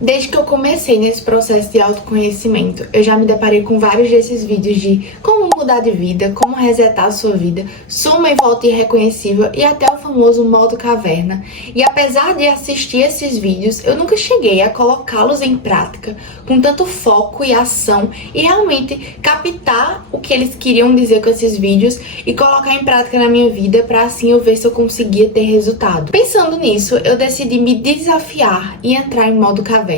Desde que eu comecei nesse processo de autoconhecimento, eu já me deparei com vários desses vídeos de como mudar de vida, como resetar a sua vida, suma e volta irreconhecível e até o famoso modo caverna. E apesar de assistir esses vídeos, eu nunca cheguei a colocá-los em prática com tanto foco e ação e realmente captar o que eles queriam dizer com esses vídeos e colocar em prática na minha vida para assim eu ver se eu conseguia ter resultado. Pensando nisso, eu decidi me desafiar e entrar em modo caverna.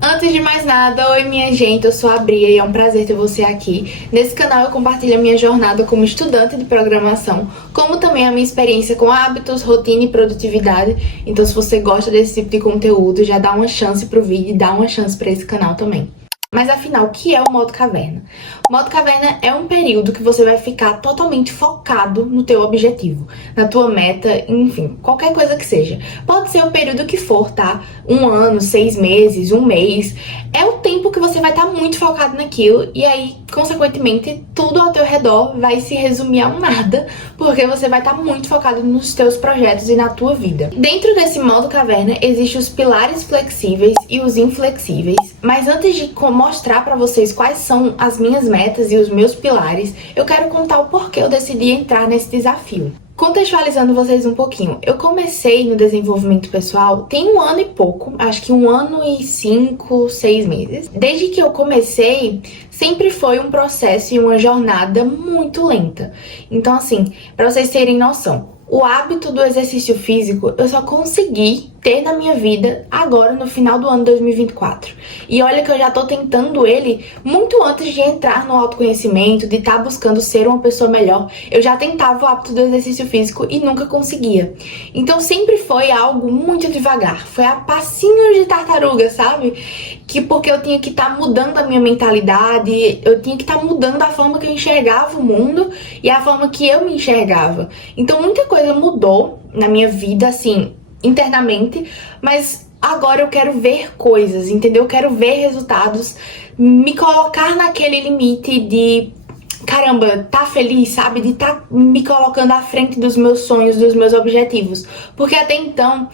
Antes de mais nada, oi minha gente, eu sou a Bria e é um prazer ter você aqui. Nesse canal eu compartilho a minha jornada como estudante de programação, como também a minha experiência com hábitos, rotina e produtividade. Então se você gosta desse tipo de conteúdo, já dá uma chance pro vídeo e dá uma chance pra esse canal também. Mas afinal, o que é o modo caverna? O modo caverna é um período que você vai ficar totalmente focado no teu objetivo, na tua meta, enfim, qualquer coisa que seja. Pode ser o período que for, tá? 1 ano, 6 meses, 1 mês. É o tempo que você vai estar muito focado naquilo e aí, consequentemente, tudo ao teu redor vai se resumir a um nada, porque você vai estar muito focado nos teus projetos e na tua vida. Dentro desse modo caverna, existem os pilares flexíveis e os inflexíveis, mas antes de mostrar pra vocês quais são as minhas metas e os meus pilares, eu quero contar o porquê eu decidi entrar nesse desafio. Contextualizando vocês um pouquinho, eu comecei no desenvolvimento pessoal tem 1 ano e pouco, acho que 1 ano e 5, 6 meses. Desde que eu comecei, sempre foi um processo e uma jornada muito lenta. Então assim, pra vocês terem noção, o hábito do exercício físico eu só consegui ter na minha vida agora no final do ano 2024. E olha que eu já tô tentando ele muito antes de entrar no autoconhecimento, de estar buscando ser uma pessoa melhor. Eu já tentava o hábito do exercício físico e nunca conseguia. Então sempre foi algo muito devagar. Foi a passinhos de tartaruga, sabe? Que porque eu tinha que estar mudando a minha mentalidade, eu tinha que estar mudando a forma que eu enxergava o mundo e a forma que eu me enxergava. Então muita coisa mudou na minha vida, assim, internamente, mas agora eu quero ver coisas, entendeu? Eu quero ver resultados, me colocar naquele limite de caramba, tá feliz, sabe? De tá me colocando à frente dos meus sonhos, dos meus objetivos. Porque até então,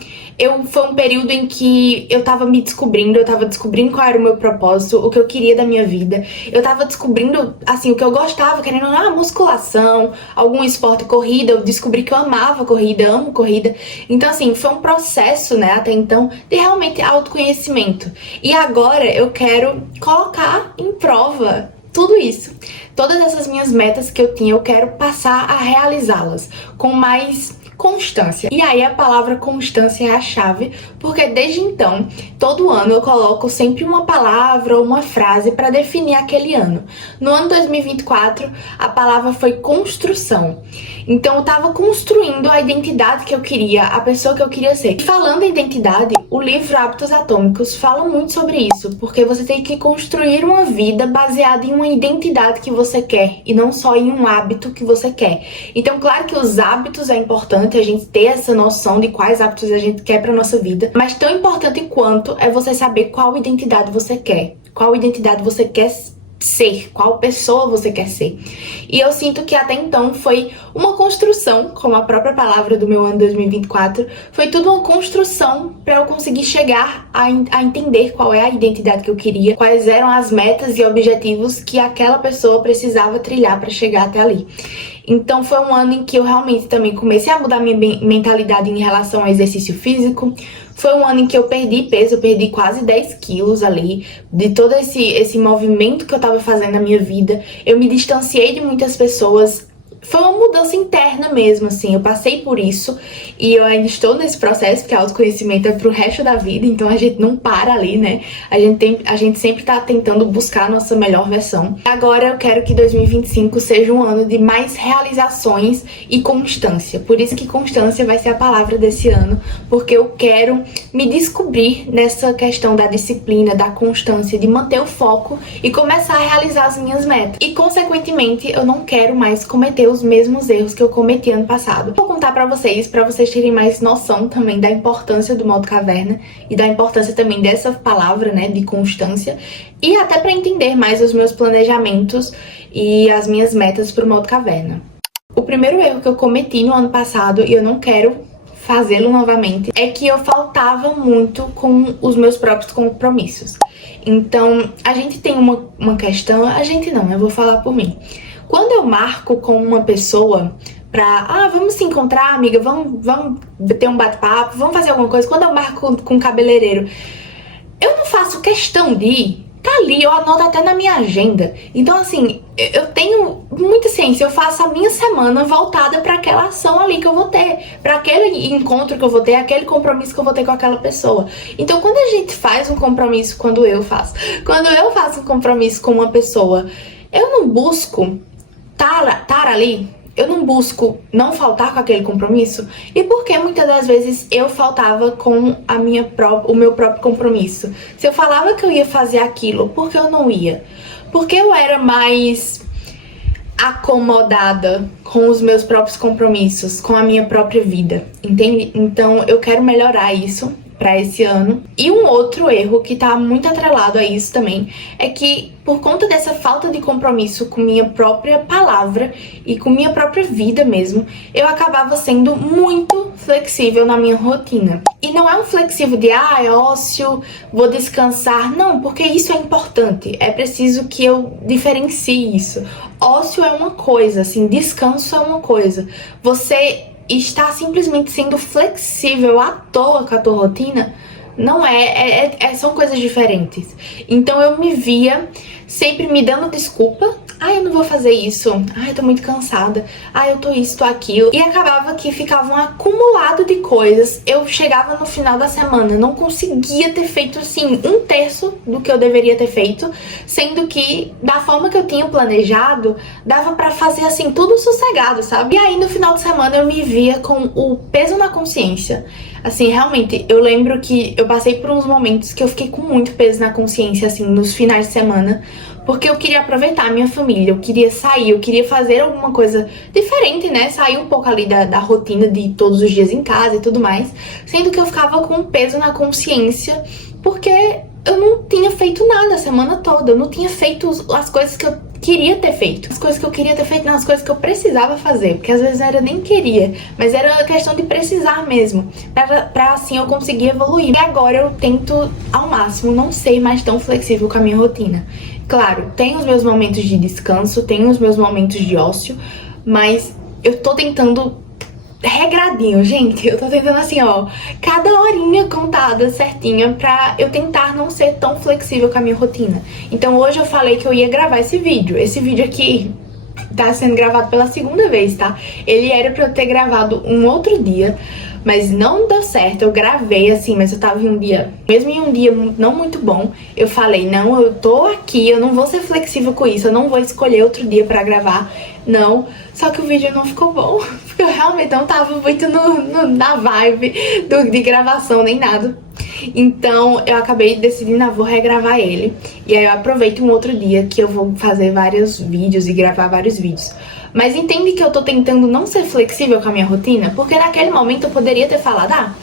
foi um período em que eu tava me descobrindo, eu tava descobrindo qual era o meu propósito, o que eu queria da minha vida. Eu tava descobrindo, assim, o que eu gostava, querendo musculação, algum esporte, corrida. Eu descobri que eu amava corrida, amo corrida. Então, assim, foi um processo, né, até então, de realmente autoconhecimento. E agora eu quero colocar em prova tudo isso. Todas essas minhas metas que eu tinha, eu quero passar a realizá-las com mais constância. E aí a palavra constância é a chave, porque desde então, todo ano eu coloco sempre uma palavra ou uma frase para definir aquele ano. No ano 2024, a palavra foi construção. Então eu tava construindo a identidade que eu queria, a pessoa que eu queria ser. E falando em identidade, o livro Hábitos Atômicos fala muito sobre isso, porque você tem que construir uma vida baseada em uma identidade que você quer e não só em um hábito que você quer. Então, claro que os hábitos é importante a gente ter essa noção de quais hábitos a gente quer para nossa vida, mas tão importante quanto é você saber qual identidade você quer, qual identidade você quer ser, qual pessoa você quer ser. E eu sinto que até então foi uma construção, como a própria palavra do meu ano 2024, foi tudo uma construção para eu conseguir chegar a entender qual é a identidade que eu queria, quais eram as metas e objetivos que aquela pessoa precisava trilhar para chegar até ali. Então foi um ano em que eu realmente também comecei a mudar minha mentalidade em relação ao exercício físico. Foi um ano em que eu perdi peso, eu perdi quase 10 quilos ali, de todo esse movimento que eu tava fazendo na minha vida. Eu me distanciei de muitas pessoas. Foi uma mudança interna mesmo, assim, eu passei por isso e eu ainda estou nesse processo, porque autoconhecimento é pro resto da vida, então a gente não para ali, né? A gente sempre tá tentando buscar a nossa melhor versão. Agora eu quero que 2025 seja um ano de mais realizações e constância, por isso que constância vai ser a palavra desse ano, porque eu quero me descobrir nessa questão da disciplina, da constância, de manter o foco e começar a realizar as minhas metas. E, consequentemente, eu não quero mais cometer os mesmos erros que eu cometi ano passado. Vou contar pra vocês terem mais noção também da importância do modo caverna e da importância também dessa palavra, né, de constância, e até pra entender mais os meus planejamentos e as minhas metas pro modo caverna. O primeiro erro que eu cometi no ano passado, e eu não quero fazê-lo novamente, é que eu faltava muito com os meus próprios compromissos. Então, a gente tem uma questão, a gente não, eu vou falar por mim. Quando eu marco com uma pessoa vamos se encontrar, amiga, vamos ter um bate-papo, vamos fazer alguma coisa. Quando eu marco com um cabeleireiro, eu não faço questão de ir. Tá ali, eu anoto até na minha agenda. Então, assim, eu tenho muita ciência. Eu faço a minha semana voltada para aquela ação ali que eu vou ter, para aquele encontro que eu vou ter, aquele compromisso que eu vou ter com aquela pessoa. Então, quando a gente faz um compromisso, quando eu faço um compromisso com uma pessoa, eu não busco estar ali. Eu não busco não faltar com aquele compromisso. E porque muitas das vezes eu faltava com o meu próprio compromisso. Se eu falava que eu ia fazer aquilo, por que eu não ia? Porque eu era mais acomodada com os meus próprios compromissos, com a minha própria vida, entende? Então eu quero melhorar isso para esse ano. E um outro erro que tá muito atrelado a isso também é que, por conta dessa falta de compromisso com minha própria palavra e com minha própria vida mesmo, eu acabava sendo muito flexível na minha rotina. E não é um flexível de é ócio, vou descansar. Não, porque isso é importante. É preciso que eu diferencie isso. Ócio é uma coisa, assim, descanso é uma coisa. Você está simplesmente sendo flexível à toa com a tua rotina, não são coisas diferentes. Então eu me via sempre me dando desculpa. Eu não vou fazer isso. Eu tô muito cansada. Eu tô isso, tô aquilo. E acabava que ficava um acumulado de coisas. Eu chegava no final da semana, não conseguia ter feito, assim, 1/3 do que eu deveria ter feito, sendo que, da forma que eu tinha planejado, dava pra fazer, assim, tudo sossegado, sabe? E aí, no final de semana, eu me via com o peso na consciência. Assim, realmente, eu lembro que eu passei por uns momentos que eu fiquei com muito peso na consciência, assim, nos finais de semana, porque eu queria aproveitar a minha família, eu queria sair, eu queria fazer alguma coisa diferente, né? Sair um pouco ali da rotina de todos os dias em casa e tudo mais, sendo que eu ficava com um peso na consciência, porque eu não tinha feito nada a semana toda, eu não tinha feito as coisas que eu queria ter feito. As coisas que eu queria ter feito, não, as coisas que eu precisava fazer, porque às vezes era nem queria, mas era questão de precisar mesmo, pra assim eu conseguir evoluir. E agora eu tento ao máximo não ser mais tão flexível com a minha rotina. Claro, tem os meus momentos de descanso, tem os meus momentos de ócio, mas eu tô tentando regradinho, gente. Eu tô tentando assim, cada horinha contada certinha pra eu tentar não ser tão flexível com a minha rotina. Então hoje eu falei que eu ia gravar esse vídeo. Esse vídeo aqui tá sendo gravado pela segunda vez, tá? Ele era pra eu ter gravado um outro dia, mas não deu certo. Eu gravei assim, mas eu tava em um dia, mesmo em um dia não muito bom, eu falei, não, eu tô aqui, eu não vou ser flexível com isso, eu não vou escolher outro dia pra gravar, não. Só que o vídeo não ficou bom, porque eu realmente não tava muito na vibe de gravação nem nada. Então eu acabei decidindo, vou regravar ele. E aí eu aproveito um outro dia que eu vou fazer vários vídeos e gravar vários vídeos. Mas entende que eu tô tentando não ser flexível com a minha rotina, porque naquele momento eu poderia ter falado,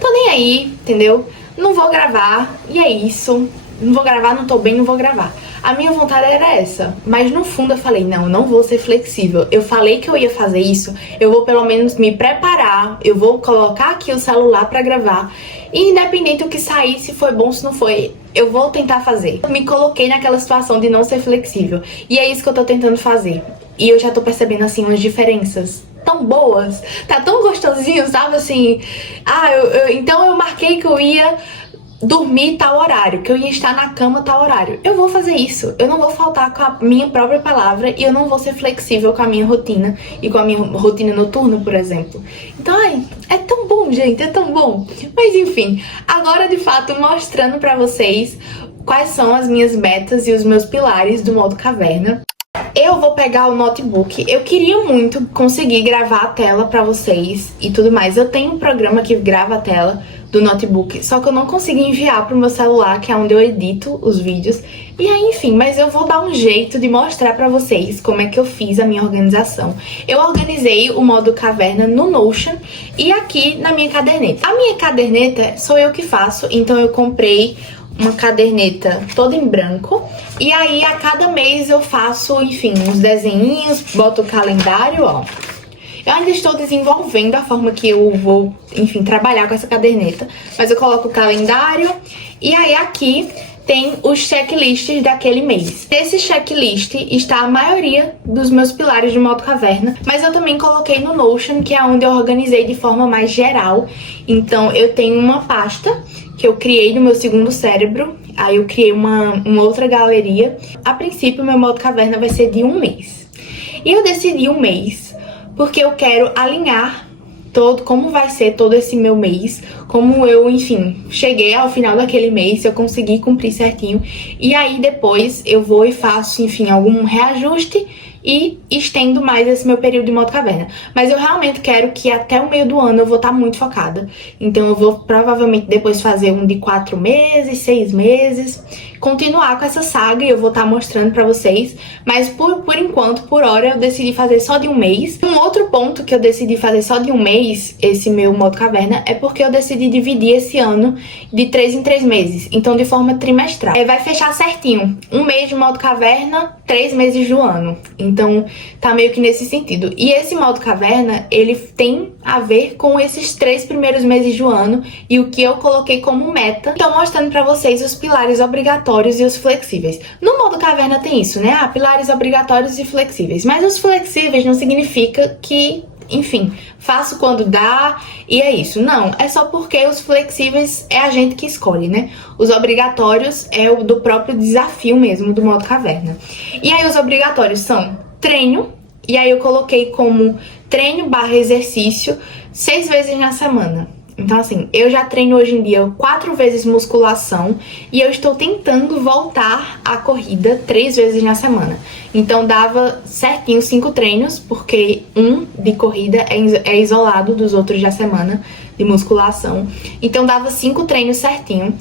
tô nem aí, entendeu? Não vou gravar, e é isso. Não vou gravar, não tô bem, não vou gravar. A minha vontade era essa, mas no fundo eu falei, não vou ser flexível. Eu falei que eu ia fazer isso, eu vou pelo menos me preparar, eu vou colocar aqui o celular pra gravar. E independente do que sair, se foi bom, se não foi, eu vou tentar fazer. Eu me coloquei naquela situação de não ser flexível. E é isso que eu tô tentando fazer. E eu já tô percebendo, assim, umas diferenças tão boas. Tá tão gostosinho, sabe, assim. Então eu marquei que eu ia dormir tal horário, que eu ia estar na cama tal horário. Eu vou fazer isso. Eu não vou faltar com a minha própria palavra e eu não vou ser flexível com a minha rotina e com a minha rotina noturna, por exemplo. Então, é tão bom, gente, é tão bom. Mas enfim, agora de fato mostrando pra vocês quais são as minhas metas e os meus pilares do modo caverna. Eu vou pegar o notebook. Eu queria muito conseguir gravar a tela pra vocês e tudo mais. Eu tenho um programa que grava a tela do notebook, só que eu não consegui enviar pro meu celular, que é onde eu edito os vídeos. E aí, enfim, mas eu vou dar um jeito de mostrar pra vocês como é que eu fiz a minha organização. Eu organizei o modo caverna no Notion e aqui na minha caderneta. A minha caderneta sou eu que faço, então eu comprei uma caderneta toda em branco. E aí, a cada mês eu faço, enfim, uns desenhinhos, boto o calendário, Eu ainda estou desenvolvendo a forma que eu vou, enfim, trabalhar com essa caderneta. Mas eu coloco o calendário e aí aqui tem os checklists daquele mês. Nesse checklist está a maioria dos meus pilares de modo caverna, mas eu também coloquei no Notion, que é onde eu organizei de forma mais geral. Então eu tenho uma pasta que eu criei no meu segundo cérebro, aí eu criei uma outra galeria. A princípio, meu modo caverna vai ser de um mês. E eu decidi um mês porque eu quero alinhar como vai ser todo esse meu mês, como eu, enfim, cheguei ao final daquele mês, se eu conseguir cumprir certinho. E aí depois eu vou e faço, enfim, algum reajuste e estendo mais esse meu período de modo caverna. Mas eu realmente quero que até o meio do ano eu vou estar muito focada. Então eu vou provavelmente depois fazer um de 4 meses, 6 meses, continuar com essa saga e eu vou estar mostrando pra vocês. Mas por enquanto, por hora, eu decidi fazer só de um mês. Um outro ponto que eu decidi fazer só de um mês, esse meu modo caverna, é porque eu decidi dividir esse ano de 3 em 3 meses. Então de forma trimestral. Vai fechar certinho. Um mês de modo caverna, 3 meses do ano. Então tá meio que nesse sentido. E esse modo caverna, ele tem a ver com esses 3 primeiros meses do ano e o que eu coloquei como meta. Tô mostrando pra vocês os pilares obrigatórios e os flexíveis. No modo caverna tem isso, né? Pilares obrigatórios e flexíveis. Mas os flexíveis não significa que, enfim, faço quando dá e é isso. Não, é só porque os flexíveis é a gente que escolhe, né? Os obrigatórios é o do próprio desafio mesmo do modo caverna. E aí os obrigatórios são treino, e aí eu coloquei como treino / exercício 6 vezes na semana. Então assim, eu já treino hoje em dia 4 vezes musculação e eu estou tentando voltar à corrida 3 vezes na semana. Então dava certinho 5 treinos, porque um de corrida é isolado dos outros da semana de musculação. Então dava 5 treinos certinho.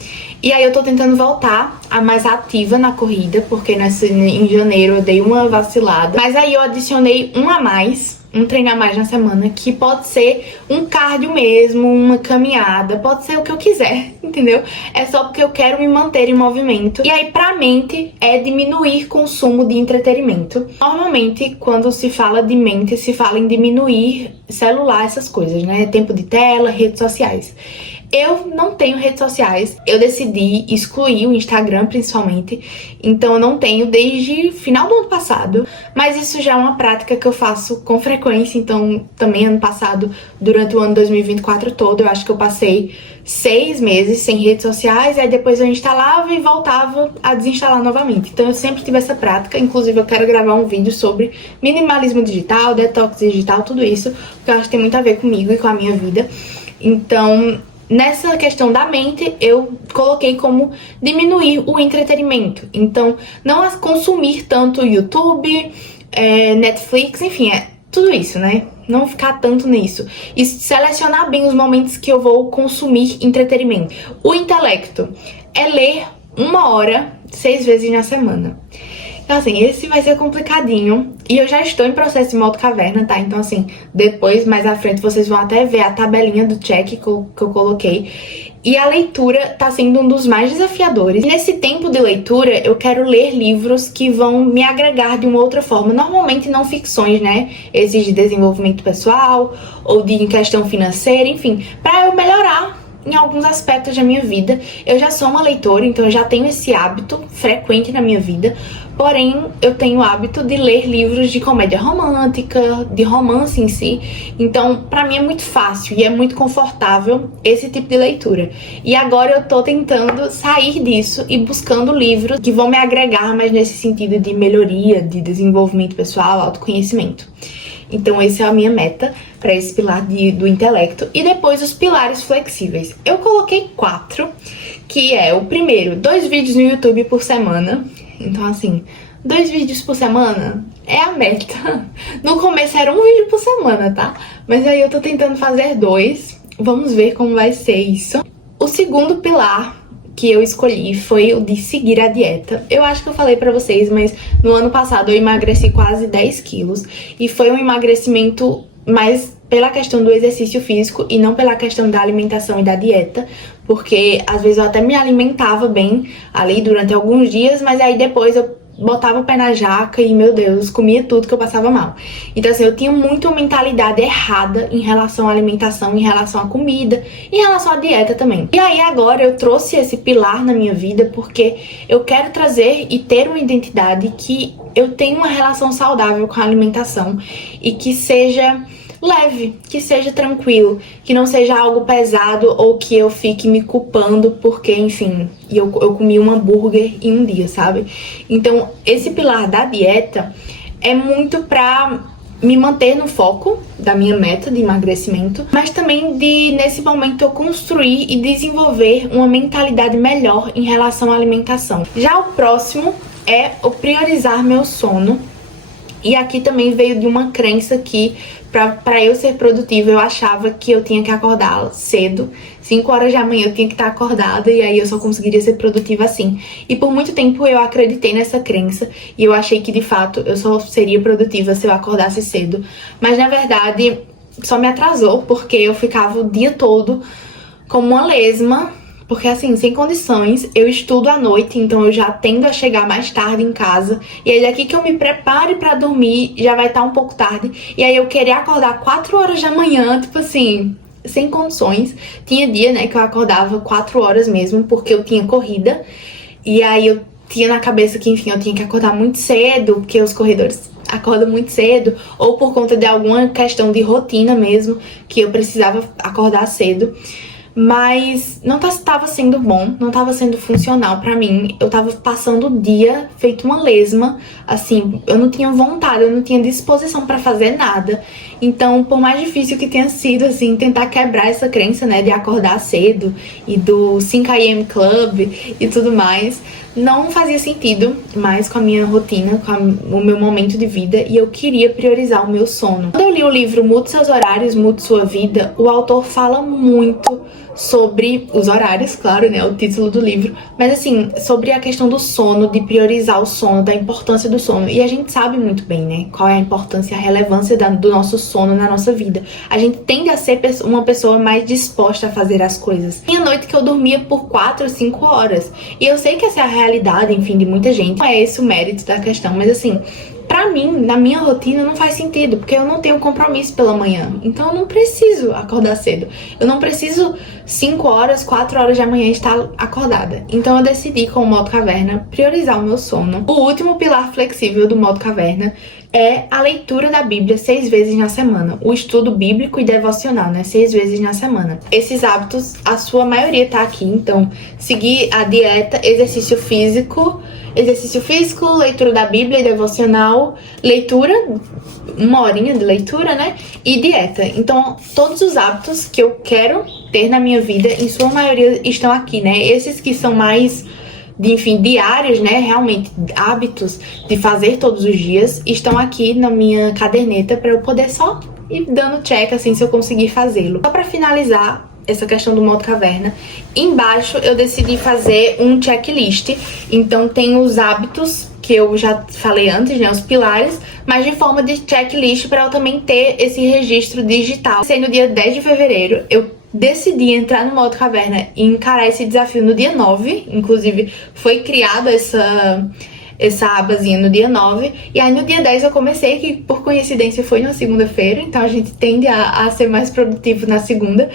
E aí eu tô tentando voltar a mais ativa na corrida, porque em janeiro eu dei uma vacilada. Mas aí eu adicionei um a mais, um treino a mais na semana, que pode ser um cardio mesmo, uma caminhada, pode ser o que eu quiser, entendeu? É só porque eu quero me manter em movimento. E aí pra mente é diminuir consumo de entretenimento. Normalmente quando se fala de mente, se fala em diminuir celular, essas coisas, né? Tempo de tela, redes sociais. Eu não tenho redes sociais, eu decidi excluir o Instagram principalmente, então eu não tenho desde final do ano passado, mas isso já é uma prática que eu faço com frequência, então também ano passado, durante o ano 2024 todo, eu acho que eu passei 6 meses sem redes sociais, aí depois eu instalava e voltava a desinstalar novamente. Então eu sempre tive essa prática, inclusive eu quero gravar um vídeo sobre minimalismo digital, detox digital, tudo isso, porque eu acho que tem muito a ver comigo e com a minha vida. Então, nessa questão da mente, eu coloquei como diminuir o entretenimento. Então, não consumir tanto YouTube, Netflix, enfim, tudo isso, né? Não ficar tanto nisso. E selecionar bem os momentos que eu vou consumir entretenimento. O intelecto é ler 1 hora 6 vezes na semana. Então assim, esse vai ser complicadinho. E eu já estou em processo de modo caverna, tá? Então assim, depois, mais à frente, vocês vão até ver a tabelinha do check que eu coloquei. E a leitura tá sendo um dos mais desafiadores. E nesse tempo de leitura, eu quero ler livros que vão me agregar de uma outra forma. Normalmente não ficções, né? Esses de desenvolvimento pessoal, ou de questão financeira, enfim. Pra eu melhorar em alguns aspectos da minha vida. Eu já sou uma leitora, então eu já tenho esse hábito frequente na minha vida. Porém, eu tenho o hábito de ler livros de comédia romântica, de romance em si. Então, pra mim é muito fácil e é muito confortável esse tipo de leitura. E agora eu tô tentando sair disso e buscando livros que vão me agregar mais nesse sentido de melhoria, de desenvolvimento pessoal, autoconhecimento. Então essa é a minha meta para esse pilar do intelecto. E depois os pilares flexíveis. Eu coloquei 4, que é o primeiro, 2 vídeos no YouTube por semana. Então assim, 2 vídeos por semana é a meta. No começo era 1 vídeo por semana, tá? Mas aí eu tô tentando fazer 2. Vamos ver como vai ser isso. O segundo pilar que eu escolhi foi o de seguir a dieta. Eu acho que eu falei pra vocês, mas no ano passado eu emagreci quase 10 quilos. E foi um emagrecimento mais pela questão do exercício físico e não pela questão da alimentação e da dieta. Porque às vezes eu até me alimentava bem ali durante alguns dias, mas aí depois eu botava o pé na jaca e, meu Deus, comia tudo que eu passava mal. Então, assim, eu tinha muito uma mentalidade errada em relação à alimentação, em relação à comida, em relação à dieta também. E aí, agora, eu trouxe esse pilar na minha vida porque eu quero trazer e ter uma identidade que eu tenha uma relação saudável com a alimentação e que seja leve, que seja tranquilo, que não seja algo pesado ou que eu fique me culpando porque, enfim, eu comi um hambúrguer em um dia, sabe? Então, esse pilar da dieta é muito pra me manter no foco da minha meta de emagrecimento, mas também de, nesse momento, eu construir e desenvolver uma mentalidade melhor em relação à alimentação. Já o próximo é o priorizar meu sono. E aqui também veio de uma crença que pra eu ser produtiva eu achava que eu tinha que acordar cedo, 5 horas da manhã eu tinha que estar acordada e aí eu só conseguiria ser produtiva assim. E por muito tempo eu acreditei nessa crença e eu achei que de fato eu só seria produtiva se eu acordasse cedo. Mas na verdade só me atrasou porque eu ficava o dia todo como uma lesma. Porque assim, sem condições, eu estudo à noite, então eu já tendo a chegar mais tarde em casa. E aí daqui que eu me prepare pra dormir, já vai estar um pouco tarde. E aí eu querer acordar 4 horas da manhã, tipo assim, sem condições. Tinha dia, né, que eu acordava 4 horas mesmo, porque eu tinha corrida. E aí eu tinha na cabeça que, enfim, eu tinha que acordar muito cedo, porque os corredores acordam muito cedo. Ou por conta de alguma questão de rotina mesmo, que eu precisava acordar cedo. Mas não estava sendo bom, não estava sendo funcional pra mim. Eu tava passando o dia feito uma lesma, assim, eu não tinha vontade, eu não tinha disposição pra fazer nada. Então, por mais difícil que tenha sido, assim, tentar quebrar essa crença, né, de acordar cedo e do 5 AM Club e tudo mais, não fazia sentido mais com a minha rotina, com o meu momento de vida, e eu queria priorizar o meu sono. Quando eu li o livro Mude Seus Horários, Mude Sua Vida, o autor fala muito sobre os horários, claro, né, o título do livro, mas assim, sobre a questão do sono, de priorizar o sono, da importância do sono. E a gente sabe muito bem, né, qual é a importância e a relevância do nosso sono na nossa vida. A gente tende a ser uma pessoa mais disposta a fazer as coisas. Tinha noite que eu dormia por 4 ou 5 horas, e eu sei que essa é a realidade, enfim, de muita gente. Não é esse o mérito da questão, mas assim, pra mim, na minha rotina, não faz sentido, porque eu não tenho compromisso pela manhã. Então eu não preciso acordar cedo. Eu não preciso 5 horas, 4 horas da manhã estar acordada. Então eu decidi, com o modo caverna, priorizar o meu sono. O último pilar flexível do modo caverna é a leitura da Bíblia 6 vezes na semana. O estudo bíblico e devocional, né? 6 vezes na semana. Esses hábitos, a sua maioria tá aqui. Então, seguir a dieta, exercício físico, leitura da Bíblia e devocional, leitura, 1 horinha de leitura, né? E dieta. Então, todos os hábitos que eu quero ter na minha vida, em sua maioria, estão aqui, né? Esses que são mais enfim, diários, né, realmente hábitos de fazer todos os dias, estão aqui na minha caderneta para eu poder só ir dando check, assim, se eu conseguir fazê-lo. Só para finalizar essa questão do modo caverna, embaixo eu decidi fazer um checklist. Então tem os hábitos que eu já falei antes, né, os pilares, mas de forma de checklist para eu também ter esse registro digital. Sei no dia 10 de fevereiro, eu decidi entrar no modo caverna e encarar esse desafio no dia 9, inclusive foi criada essa abazinha no dia 9, e aí no dia 10 eu comecei, que por coincidência foi na segunda-feira, então a gente tende a ser mais produtivo na segunda,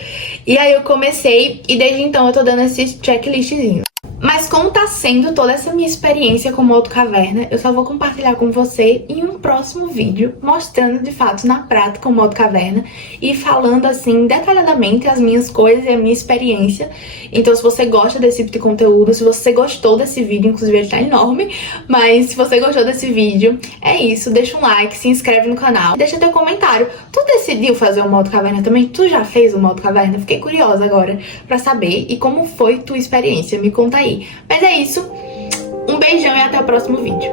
e aí eu comecei, e desde então eu tô dando esses checklistzinhos. Mas como tá sendo toda essa minha experiência com o modo caverna, eu só vou compartilhar com você em um próximo vídeo, mostrando de fato na prática o modo caverna e falando assim detalhadamente as minhas coisas e a minha experiência. Então se você gosta desse tipo de conteúdo, se você gostou desse vídeo, inclusive ele tá enorme, mas se você gostou desse vídeo, é isso, deixa um like, se inscreve no canal, deixa teu comentário. Tu decidiu fazer o modo caverna também? Tu já fez o modo caverna? Fiquei curiosa agora pra saber, e como foi tua experiência, me conta aí. Mas é isso, um beijão e até o próximo vídeo.